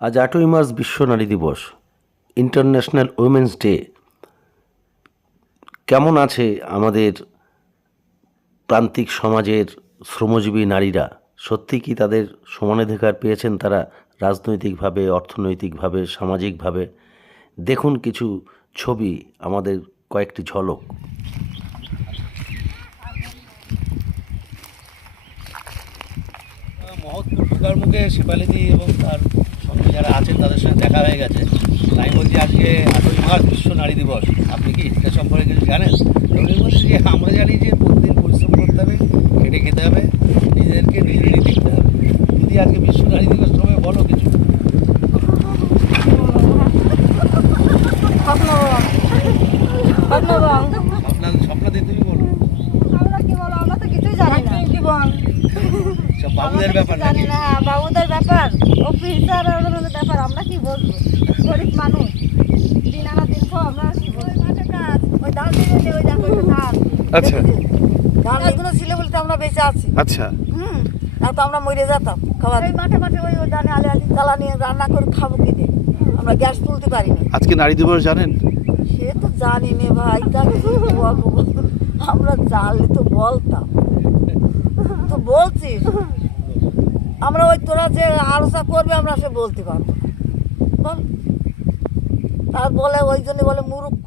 আজ আটই মার্চ বিশ্ব নারী দিবস ইন্টারন্যাশনাল উইমেন্স ডে কেমন আছে আমাদের প্রান্তিক সমাজের শ্রমজীবী নারীরা? সত্যি কি তাদের সমানাধিকার পেয়েছেন তারা রাজনৈতিকভাবে, অর্থনৈতিকভাবে, সামাজিকভাবে? দেখুন কিছু ছবি, আমাদের কয়েকটি ঝলক। ঢোকার মুখে শেফালিদি এবং তার যারা আছেন তাদের সঙ্গে দেখা হয়ে গেছে। তাই বলছি আজকে আটই মার্চ বিশ্ব নারী দিবস। আপনি কি এটা সম্পর্কে কিছু জানেন? আমি বলছি যে আমরা জানি যে প্রতিদিন পরিশ্রম করতে হবে খেটে খেতে হবে নিজেদেরকে নিজেরই দেখতে হবে। যদি আজকে বিশ্ব নারী দিবস সবাই বলো কিছু। স্বপ্না স্বপ্না দিয়ে তুমি বলো। আমরা কি বলো? আমরা তো কিছুই জানি না। কি বল? সব বাবুদের ব্যাপার জানি নাকি? না বাবুদের ব্যাপার অফিসার ব্যাপার আমরা কি বলব? গরিব মানুষ দিন আনা দিন খাও আমরা কি বলব? ওই ধান দিয়ে ওই দেখো ওই ধান আচ্ছা। ধান এগুলো ছিল বলে তো আমরা বেঁচে আছি। আচ্ছা। হুম না তো আমরা মরে যেতাম খাবার এই মাঠে মাঠে ওই ওই ধানে আলে আলি। জ্বালা নিয়ে রান্না করে খাব কি দিয়ে আমরা গ্যাস তুলতে পারিনি আজকে নারী দিবস জানেন? সে তো জানি নে ভাই তা কি বলব? আমরা জানলে তো বলতাম। তো বলছিস? আমরা ওই তোরা যে আলোচনা করবে, আমরা সে বলতে পারব। বল তার বলে, ওই জন্য বলে মুরুক্ষ